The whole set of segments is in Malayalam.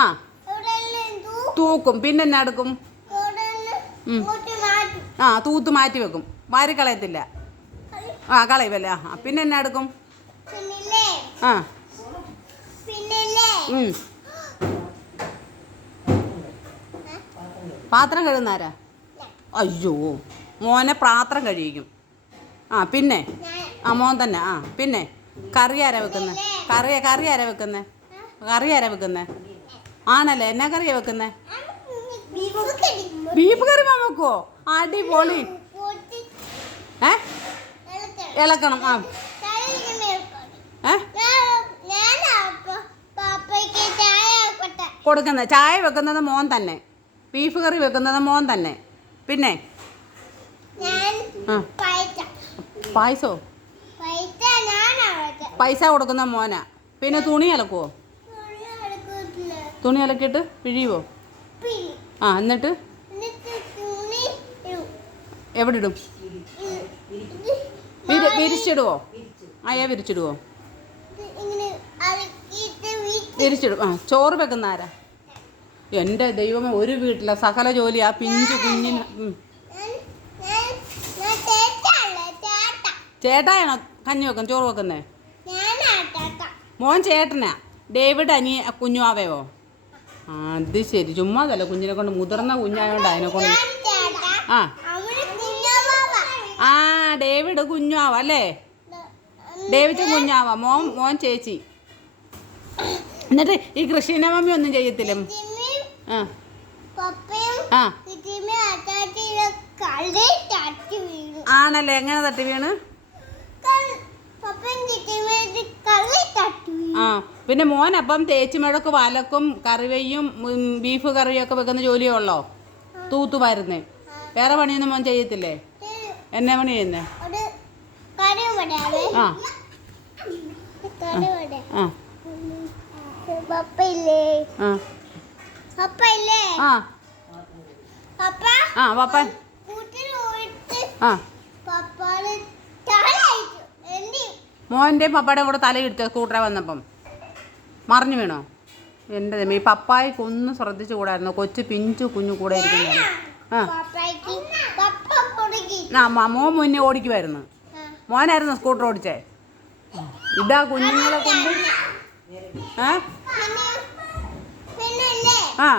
ആ തൂക്കും. പിന്നെ എന്നാ എടുക്കും? ആ തൂത്ത് മാറ്റി വെക്കും. വാരി കളയത്തില്ല. ആ കളയുമല്ലേ. ആ പിന്നെ എന്നാ എടുക്കും? ആ പാത്രം കഴുകുന്നാരാ? അയ്യോ, മോനെ പാത്രം കഴിക്കും. ആ പിന്നെ ആ മോൻ തന്നെ. ആ പിന്നെ കറി ആരാ വെക്കുന്നത്? കറി ആരാ വെക്കുന്നത്? കറി ആരാ വെക്കുന്നത്? ആണല്ലേ. എന്നാ കറിയാ വെക്കുന്നത്? ബീഫ് കറി മാൻ വെക്കുവോ? അടിപൊളി. ഇളക്കണം. ആ കൊടുക്കുന്നത് ചായ വെക്കുന്നത് മോൻ തന്നെ. ബീഫ് കറി വെക്കുന്നത് മോൻ തന്നെ. പിന്നെ പായസോ? പൈസ കൊടുക്കുന്ന മോനാ. പിന്നെ തുണി അലക്കുവോ? തുണി അലക്കിയിട്ട് പിഴിയുവോ? ആ എന്നിട്ട് എവിടെ ഇടും? വിരിച്ചിടുവോ? അയ്യാ വിരിച്ചിടുവോ? വിരിച്ചിടും. ആ ചോറ് വെക്കുന്ന ആരാ? എൻ്റെ ദൈവമേ, ഒരു വീട്ടിലെ സകല ജോലി ആ പിഞ്ചു കുഞ്ഞിന്. ചേട്ടായാണോ കഞ്ഞി വെക്കുന്നത്, ചോറ് വെക്കുന്നേ? മോൻ ചേട്ടനാ. ഡേവിഡ് കുഞ്ഞുവാവയോ? ആ അത് ശരി. ചുമ്മാതല്ല, കുഞ്ഞിനെ കൊണ്ട് മുതിർന്ന കുഞ്ഞായോണ്ട് അതിനെ കൊണ്ട്. ആ ആ ഡേവിഡ് കുഞ്ഞാവ അല്ലേ? ഡേവിഡ് കുഞ്ഞാവ. മോൻ ചേച്ചി. എന്നിട്ട് ഈ കൃഷ്ണ മമ്മി ഒന്നും ചെയ്യത്തില്ല? ആണല്ലേ. എങ്ങനെ തട്ടി വീണ്? ആ പിന്നെ മോൻ അപ്പം തേച്ചുമഴക്ക് വലക്കും കറിവയും ബീഫ് കറിയൊക്കെ വെക്കുന്ന ജോലിയേ ഉള്ളോ? തൂത്തുമാരുന്നേ. വേറെ പണിയൊന്നും മോൻ ചെയ്യത്തില്ലേ? എന്നാ പണി ചെയ്യുന്നേ? ആ പപ്പൻ. മോൻ്റെ പപ്പയുടെ കൂടെ തലയിടിച്ചോ സ്കൂട്ടറെ വന്നപ്പം? മറിഞ്ഞു വീണോ? എൻ്റെ ഈ പപ്പായ്ക്ക് ഒന്നും ശ്രദ്ധിച്ചു കൂടായിരുന്നു. കൊച്ചു പിഞ്ചു കുഞ്ഞു കൂടെ ഇരിക്കുന്നു. ആ മോൻ മുന്നേ ഓടിക്കുമായിരുന്നു. മോനായിരുന്നു സ്കൂട്ടർ ഓടിച്ചേ. ഇതാ കുഞ്ഞുങ്ങളെ കൊണ്ട്. ആ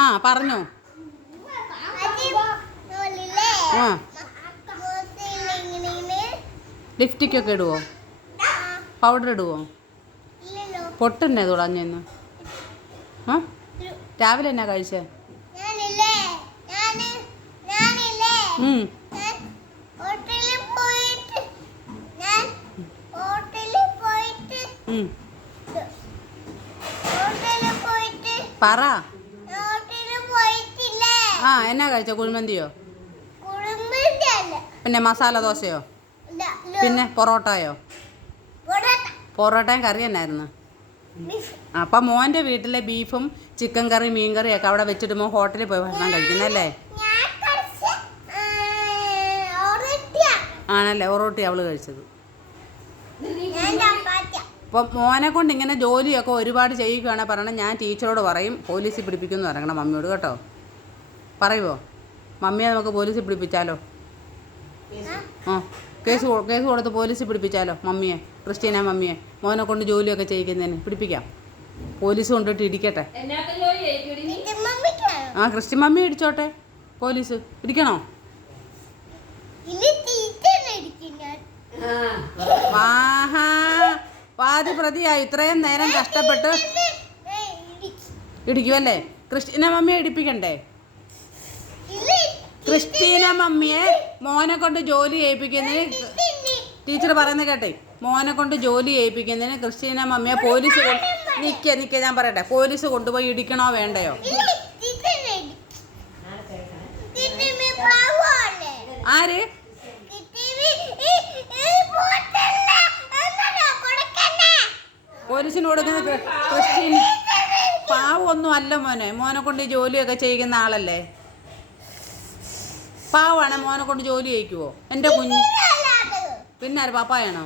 ആ പറഞ്ഞു. ആ ലിപ്സ്റ്റിക്കൊക്കെ ഇടുവോ? പൗഡർ ഇടുവോ? പൊട്ടെന്നെ തുടങ്ങിയെന്ന്. ആ രാവിലെ എന്നാ കഴിച്ചേ? പറ. ആ എന്നാ കഴിച്ചോ? കുഴിമന്തിയോ? പിന്നെ മസാല ദോശയോ? പിന്നെ പൊറോട്ടയോ? പൊറോട്ടയും കറി എന്നായിരുന്നു? അപ്പം മോൻ്റെ വീട്ടിലെ ബീഫും ചിക്കൻ കറി മീൻ കറിയൊക്കെ അവിടെ വെച്ചിട്ട് മോൻ ഹോട്ടലിൽ പോയി ഭക്ഷണം കഴിക്കുന്നല്ലേ? ആണല്ലേ. ഒറോട്ടി അവള് കഴിച്ചത്. അപ്പം മോനെ കൊണ്ട് ഇങ്ങനെ ജോലിയൊക്കെ ഒരുപാട് ചെയ്യുകയാണെങ്കിൽ പറയണം. ഞാൻ ടീച്ചറോട് പറയും, പോലീസിൽ പിടിപ്പിക്കുമെന്ന് പറയണം മമ്മിയോട് കേട്ടോ. പറയുമോ? മമ്മിയെ നമുക്ക് പോലീസിൽ പിടിപ്പിച്ചാലോ? ആ കേസ് കൊടുത്ത് പോലീസിൽ പിടിപ്പിച്ചാലോ മമ്മിയെ? ക്രിസ്റ്റീന മമ്മിയെ മോനെ കൊണ്ട് ജോലിയൊക്കെ ചെയ്യിക്കുന്നതിന് പിടിപ്പിക്കാം. പോലീസ് കൊണ്ടിട്ട് ഇടിക്കട്ടെ. ആ ക്രിസ്ത്യൻ മമ്മി ഇടിച്ചോട്ടെ. പോലീസ് ഇടിക്കണോ? ആഹാ വാദി പ്രതിയായി. ഇത്രയും നേരം കഷ്ടപ്പെട്ട് ഇടിക്കുമല്ലേ? ക്രിസ്റ്റീന മമ്മിയെ ഇടിപ്പിക്കണ്ടേ? ക്രിസ്റ്റീന മമ്മിയെ മോനെ കൊണ്ട് ജോലി ചെയ്യിപ്പിക്കുന്നതിന് ടീച്ചർ പറയുന്നത് കേട്ടെ. മോനെ കൊണ്ട് ജോലി ചെയ്യിപ്പിക്കുന്നതിന് ക്രിസ്റ്റീന മമ്മിയെ പോലീസ് നിൽക്കുക ഞാൻ പറയട്ടെ. പോലീസ് കൊണ്ടുപോയി ഇടിക്കണോ വേണ്ടയോ? ആര്? പോലീസിന് കൊടുക്കുന്ന ക്രിസ്റ്റീൻ പാവൊന്നും അല്ല മോനെ. മോനെ കൊണ്ട് ജോലിയൊക്കെ ചെയ്യുന്ന ആളല്ലേ. പാവാണ്. മോനെ കൊണ്ട് ജോലി ചെയ്യിക്കുവോ? എൻ്റെ കുഞ്ഞ് പിന്നെ ആര്? പാപ്പായാണോ?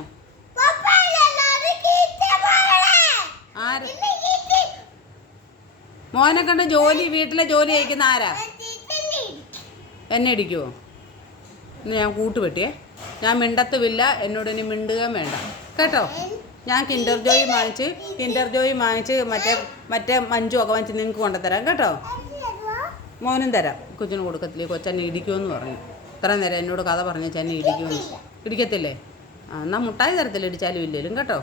മോനെ കണ്ട് വീട്ടിലെ ജോലി ചെയ്യിക്കുന്ന ആരാ? എന്നെ ഇടിക്കുമോ? ഇന്ന് ഞാൻ കൂട്ടുപെട്ടിയേ. ഞാൻ മിണ്ടത്തുമില്ല, എന്നോട് ഇനി മിണ്ടുകയും വേണ്ട കേട്ടോ. ഞാൻ കിൻഡർ ജോയി വാങ്ങിച്ച് മറ്റേ മഞ്ചുമൊക്കെ വാങ്ങിച്ച് നിങ്ങൾക്ക് കൊണ്ടുതരാം കേട്ടോ. മോനും തരാം. കൊച്ചിന് കൊടുക്കത്തില്ലേ? കൊച്ചെന്നെ ഇടിക്കുമെന്ന് പറഞ്ഞു. ഇത്രയും നേരം എന്നോട് കഥ പറഞ്ഞ ചെന്നെ ഇടിക്കുമെന്ന്. ഇടിക്കത്തില്ലേ? ആ, എന്നാൽ മുട്ടായി തരത്തില്ല ഇടിച്ചാലും ഇല്ലേലും കേട്ടോ.